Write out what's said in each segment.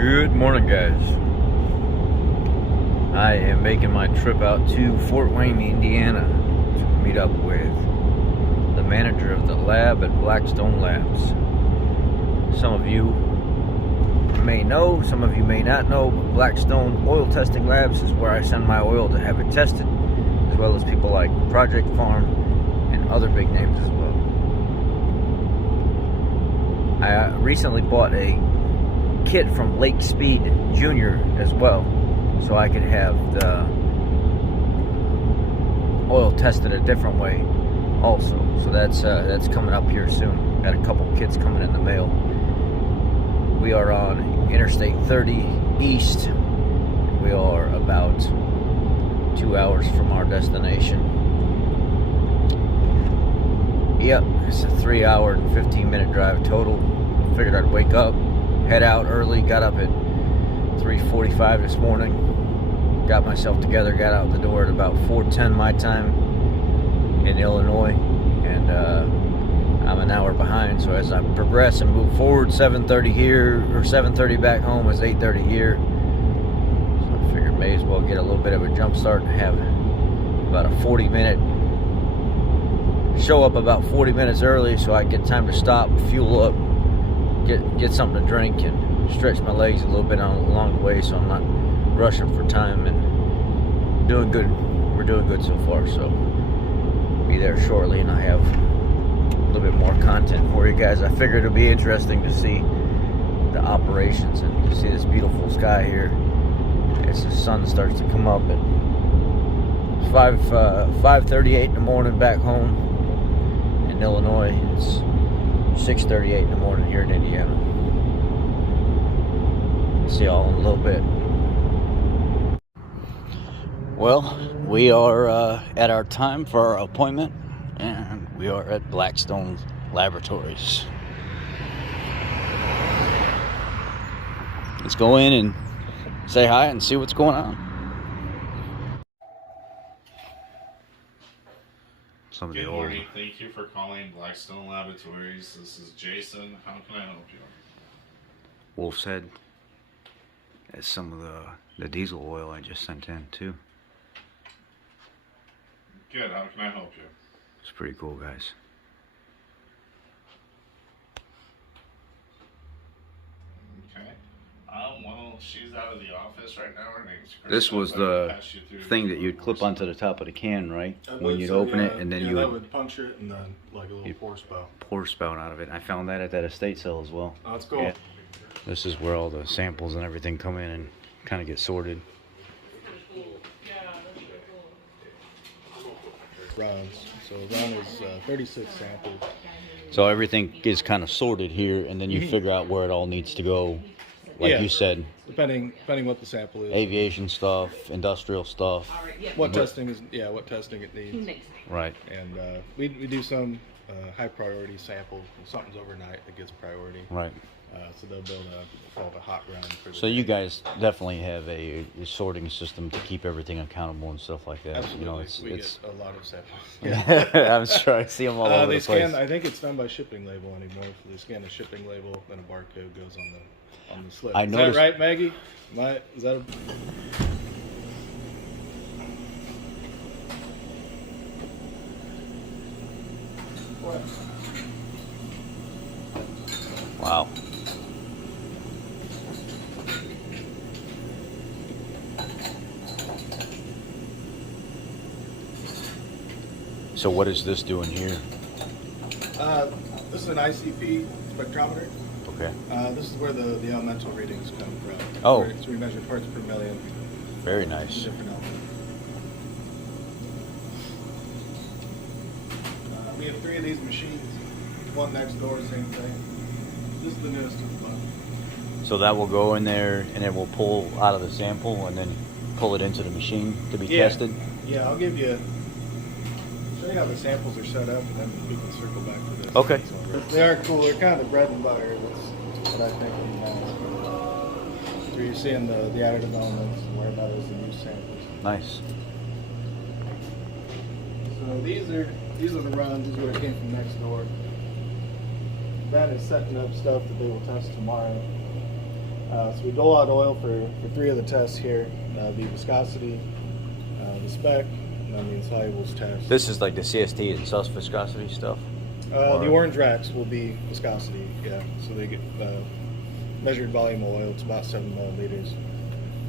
Good morning, guys. I am making my trip out to Fort Wayne, Indiana to meet up with the manager of the lab at Blackstone Labs. Some of you may know, some of you may not know, but Blackstone Oil Testing Labs is where I send my oil to have it tested, as well as people like Project Farm and other big names as well. I recently bought a kit from Lake Speed Jr. as well, so I could have the oil tested a different way also. So that's coming up here soon. Got a couple kits coming in the mail. We are on Interstate 30 East. We are about 2 hours from our destination. Yep, it's a 3 hour and 15-minute drive total. Figured I'd wake up, head out early, got up at 3:45 this morning, got myself together, got out the door at about 4:10 my time in Illinois, and I'm an hour behind, so as I progress and move forward, 7:30 here, or 7:30 back home is 8:30 here, so I figured may as well get a little bit of a jump start and have about a 40-minute, show up about 40 minutes early so I get time to stop, fuel up, get something to drink, and stretch my legs a little bit along the way, so I'm not rushing for time, and doing good. We're doing good so far, so be there shortly, and I have a little bit more content for you guys. I figured it'd be interesting to see the operations and to see this beautiful sky here as the sun starts to come up at 5:38 in the morning back home in Illinois. It's 6:38 in the morning here in Indiana. See y'all in a little bit. Well, we are at our time for our appointment, and we are at Blackstone Laboratories. Let's go in and say hi and see what's going on. Good morning. Thank you for calling Blackstone Laboratories. This is Jason. How can I help you? Wolf's Head. That's some of the diesel oil I just sent in too. Good. How can I help you? It's pretty cool, guys. Okay. Well, she's out of the office right now. Her name's Chris. This was the thing that you'd clip onto the top of the can, right? When you'd open it, and then you would puncture it, and then like a little pour spout. Pour spout out of it. I found that at that estate sale as well. Oh, that's cool. Yeah. This is where all the samples and everything come in and kind of get sorted. Runs. So a run is 36 samples. So everything is kind of sorted here, and then you figure out where it all needs to go. Like you said, depending what the sample is. Aviation stuff, industrial stuff. What testing it needs. Right. And we do some high priority samples. If something's overnight, it gets priority. Right. So they'll build a hot run for the So you guys definitely have a sorting system to keep everything accountable and stuff like that. Absolutely. You know, we get a lot of samples. I'm sure I see them all over the place. I think it's done by shipping label anymore. So they scan the shipping label, then a barcode goes on the slip. I noticed, is that right, Maggie? Is that a... What? Wow. So what is this doing here? This is an ICP spectrometer. Okay. This is where the elemental readings come from. Oh. So we measure parts per million. Very nice. Different elements. We have 3 of these machines. One next door, same thing. This is the newest of the bunch. So that will go in there, and it will pull out of the sample, and then pull it into the machine to be tested? Yeah, I'll show you how the samples are set up, and then we can circle back to this. Okay. They are cool. They're kind of the bread and butter. That's what I think. So you're seeing the additive elements and where that is in these samples. Nice. So these are the runs. These are what came from next door. That is setting up stuff that they will test tomorrow. So we dole out oil for 3 of the tests here: the viscosity, the spec, and then the insolubles test. This is like the CST and sus viscosity stuff. The orange racks will be viscosity, yeah. So they get measured volume of oil. It's about 7 milliliters.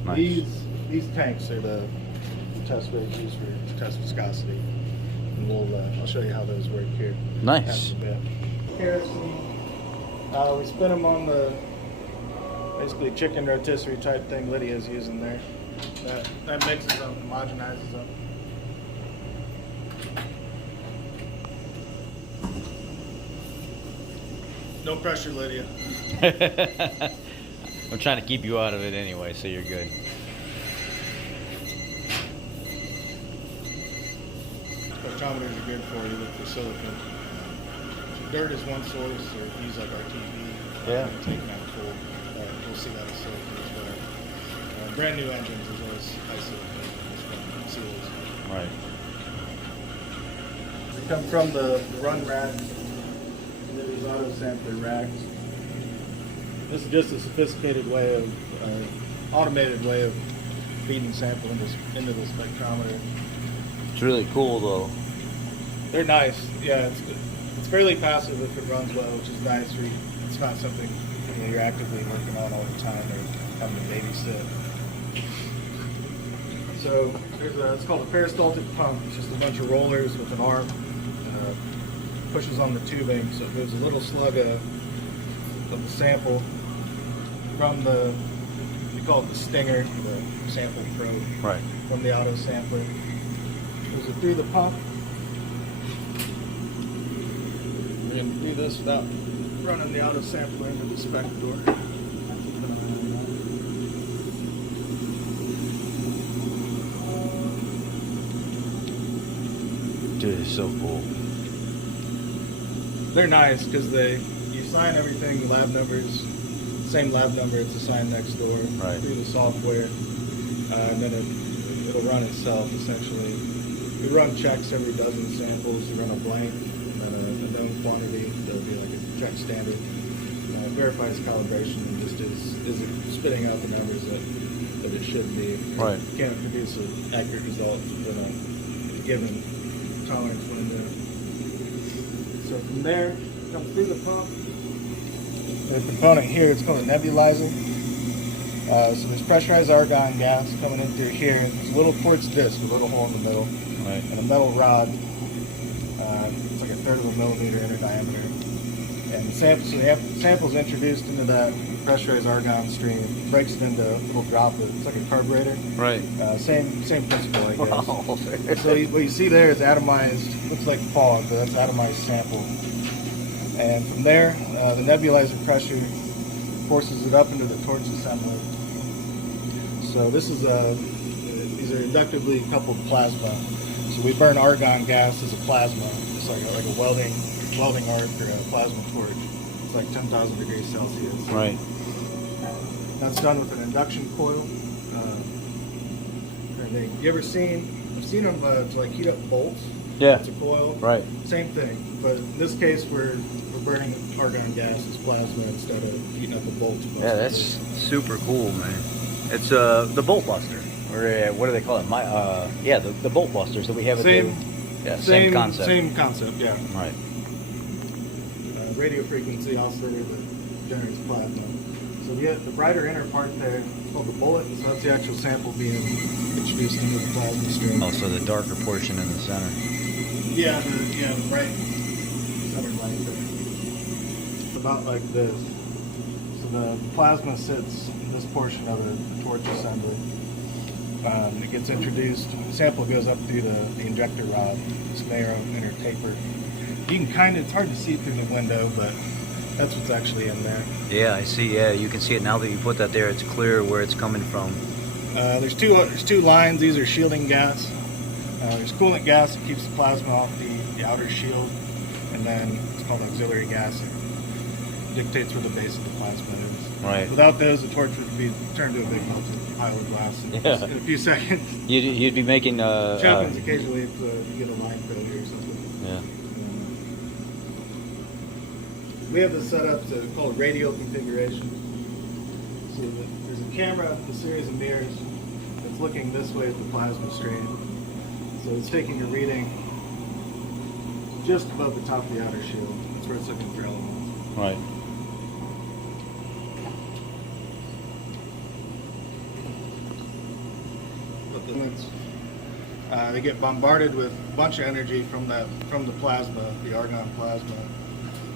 Nice. These tanks are the test rigs used for test viscosity, and I'll show you how those work here. Nice. Kerosene. We spin them on the basically chicken rotisserie type thing Lydia's using there. That mixes them, homogenizes them. No pressure, Lydia. I'm trying to keep you out of it anyway, so you're good. Spectrometers are good for you, look for silicon. Dirt is one source, or if you use like RTV, Yeah. taking out full, you'll see that as silicon as well. Brand new engines as well as high silicon seals. Right. They come from the run rack, and then these auto sampler racks. This is just a sophisticated way of, automated way of feeding sample into the spectrometer. It's really cool though. They're nice. Yeah, it's fairly passive if it runs well, which is nice. It's not something you're actively working on all the time or having to babysit. So it's called a peristaltic pump. It's just a bunch of rollers with an arm. Pushes on the tubing, so it moves a little slug of the sample from we call it the stinger, the sample probe, Right. from the auto sampler. Goes it through the pump. We're going to do this without running the auto sampler into the spec door. Dude, it's so cool. They're nice because you sign everything, lab numbers, same lab number, it's assigned next door Right. through the software, and then it'll run itself essentially. We run checks every dozen samples. You run a blank and then a known quantity. That'll be like a check standard. It verifies calibration and just is it spitting out the numbers that it should be. Right. You can't produce an accurate result within a given tolerance window. So from there, come through the pump. The component here, it's called a nebulizer. So there's pressurized argon gas coming in through here. There's a little quartz disc, a little hole in the middle, Right. and a metal rod. It's like a 1/3 of a millimeter inner diameter. And the sample's introduced into that pressurized argon stream. It breaks it into little droplets. It's like a carburetor. Right. Same principle, I guess. Wow. So what you see there is atomized, looks like fog, but that's atomized sample. And from there, the nebulizer pressure forces it up into the torch assembly. So this is these are inductively coupled plasma. So we burn argon gas as a plasma. It's like a welding arc or a plasma torch. It's like 10,000 degrees Celsius. Right. That's done with an induction coil. You ever seen? I've seen them to like heat up bolts. Yeah. It's a coil. Right. Same thing, but in this case we're burning argon gas as plasma instead of heating up the bolts. Yeah, that's super cool, man. It's the bolt buster, or what do they call it? The bolt busters that we have at Same concept. Same concept, yeah. Right. Radio frequency oscillator that generates plasma. So the brighter inner part there is called the bullet. So that's the actual sample being introduced into the plasma stream. Oh, so the darker portion in the center. Yeah, the bright center light there. It's about like this. So the plasma sits in this portion of the torch assembly. It gets introduced. The sample goes up through the injector rod, this narrow inner taper. You can it's hard to see through the window, but that's what's actually in there. Yeah, I see. Yeah, you can see it now that you put that there. It's clear where it's coming from. There's two lines. These are shielding gas. There's coolant gas that keeps the plasma off the outer shield, and then it's called auxiliary gas. It dictates where the base of the plasma is. Right. Without those, the torch would be turned to a big melted pile of glass in a few seconds. You'd be making Which happens occasionally if you get a line failure or something. Yeah. We have this set up called radial configuration. So there's a camera, a series of mirrors that's looking this way at the plasma stream. So it's taking a reading just above the top of the outer shield. That's where it's looking for elements. Right. But the elements, they get bombarded with a bunch of energy from the plasma, the argon plasma.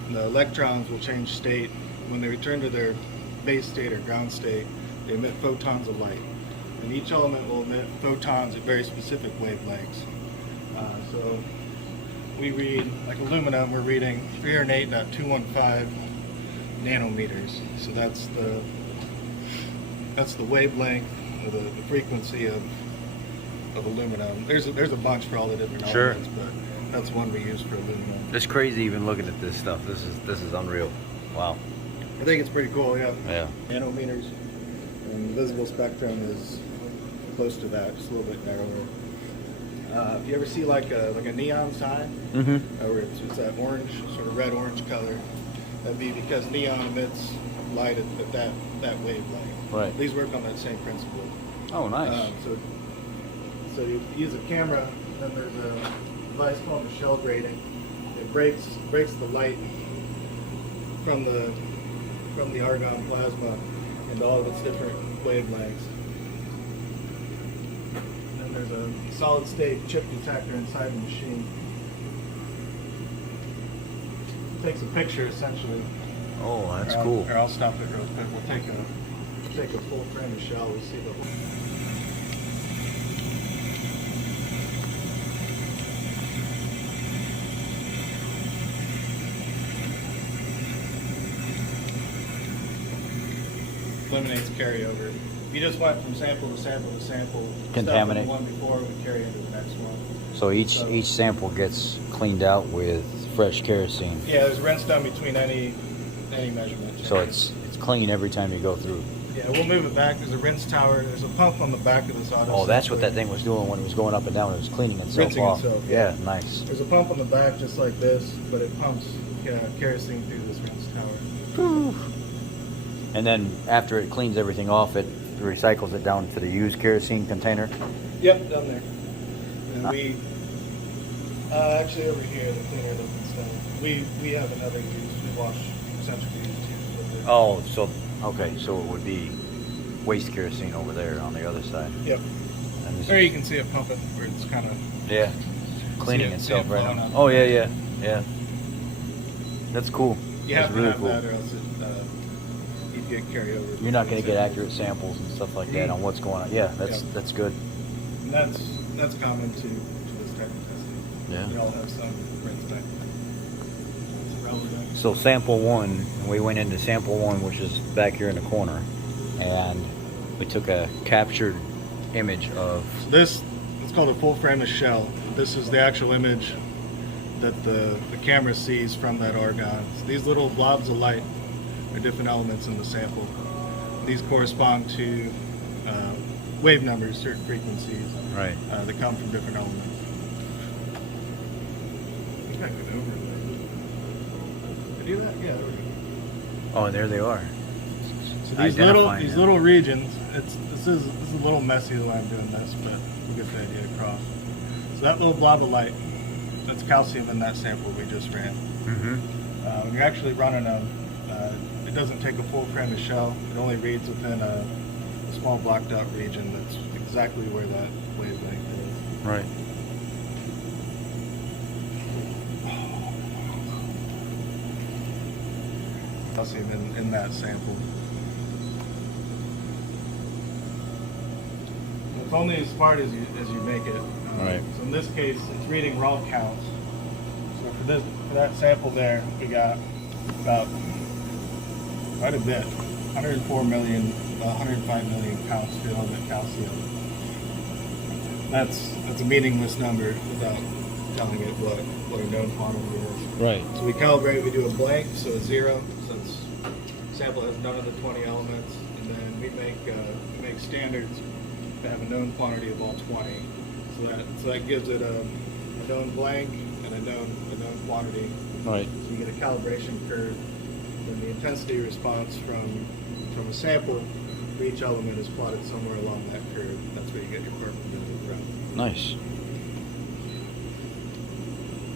And the electrons will change state. When they return to their base state or ground state, they emit photons of light. And each element will emit photons at very specific wavelengths. So we read, like aluminum, we're reading 308.215 nanometers. So that's the wavelength, or the frequency of aluminum. There's a bunch for all the different elements, but that's one we use for aluminum. It's crazy even looking at this stuff. This is unreal. Wow. I think it's pretty cool, yeah. Yeah. Nanometers, and the visible spectrum is close to that, just a little bit narrower. If you ever see like a neon sign, where it's that orange, sort of red-orange color, that'd be because neon emits light at that wavelength. Right. These work on that same principle. Oh, nice. So you use a camera, and then there's a device called a shell grating. It breaks the light from the argon plasma into all of its different wavelengths. And then there's a solid state chip detector inside the machine. It takes a picture essentially. Oh, that's cool. Or I'll stop it real quick. We'll take a full frame of shell. We see the whole. Eliminates carryover. If you just went from sample to sample to sample, Contaminate. stuff in the one before would carry into the next one. So each sample gets cleaned out with fresh kerosene. Yeah, there's rinse done between any measurement. So it's clean every time you go through. Yeah, we'll move it back. There's a rinse tower. There's a pump on the back of this auto. Oh, that's what sensor. that thing was doing when it was going up and down. It was cleaning itself Rinsing off. itself, Yeah, yeah. nice. There's a pump on the back just like this, but it pumps kerosene through this rinse tower. And then after it cleans everything off, it recycles it down to the used kerosene container. Yep, down there. And we actually over here, the cleaner looking stuff. We have another use. We wash centrifuges too. Oh, so okay, so it would be waste kerosene over there on the other side. Yep. And this There you can see it pumping where it's kind of. yeah, cleaning see it itself right flowing now. out. Oh yeah. That's cool. You That's have really to have cool. that or else you'd get carryover. You're not going to get accurate samples and stuff like that on what's going on. Yeah, that's good. And that's common to this type of testing. Yeah. We all have some rinse back. It's relevant. So sample one, we went into sample one, which is back here in the corner, and we took a captured image of. This, it's called a full frame of shell. This is the actual image that the camera sees from that argon. So these little blobs of light are different elements in the sample. These correspond to wave numbers, certain frequencies Right. that come from different elements. I think I could overlay. Did I do that? Yeah, there we go. Oh, there they are. So Identifying these them. little regions, this is a little messy the way I'm doing this, but we'll get the idea across. So that little blob of light, that's calcium in that sample we just ran. Mm-hmm. When you're actually running them, it doesn't take a full frame of shell. It only reads within a small blacked out region that's exactly where that wavelength is. Right. Calcium in that sample. It's only as smart as you make it. Right. So in this case, it's reading raw counts. So for that sample there, we got about quite a bit, 104 million, 105 million counts for element calcium. That's a meaningless number without telling it what a known quantity is. Right. So we calibrate, we do a blank, so a 0, since sample has none of the 20 elements, and then we make standards that have a known quantity of all 20. So that gives it a known blank and a known quantity. Right. So you get a calibration curve, and the intensity response from a sample for each element is plotted somewhere along that curve. That's where you get your permeability from. Nice.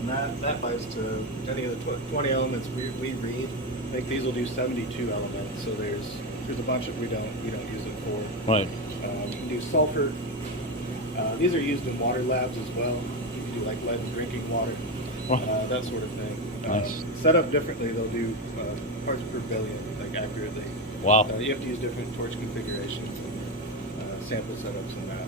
And that applies to any of the 20 elements we read. I think these will do 72 elements, so there's a bunch of we don't use it for. Right. You can do sulfur. These are used in water labs as well. You can do like lead in drinking water, that sort of thing. Nice. Set up differently, they'll do parts per billion, like accurately. Wow. You have to use different torch configurations and sample setups and that.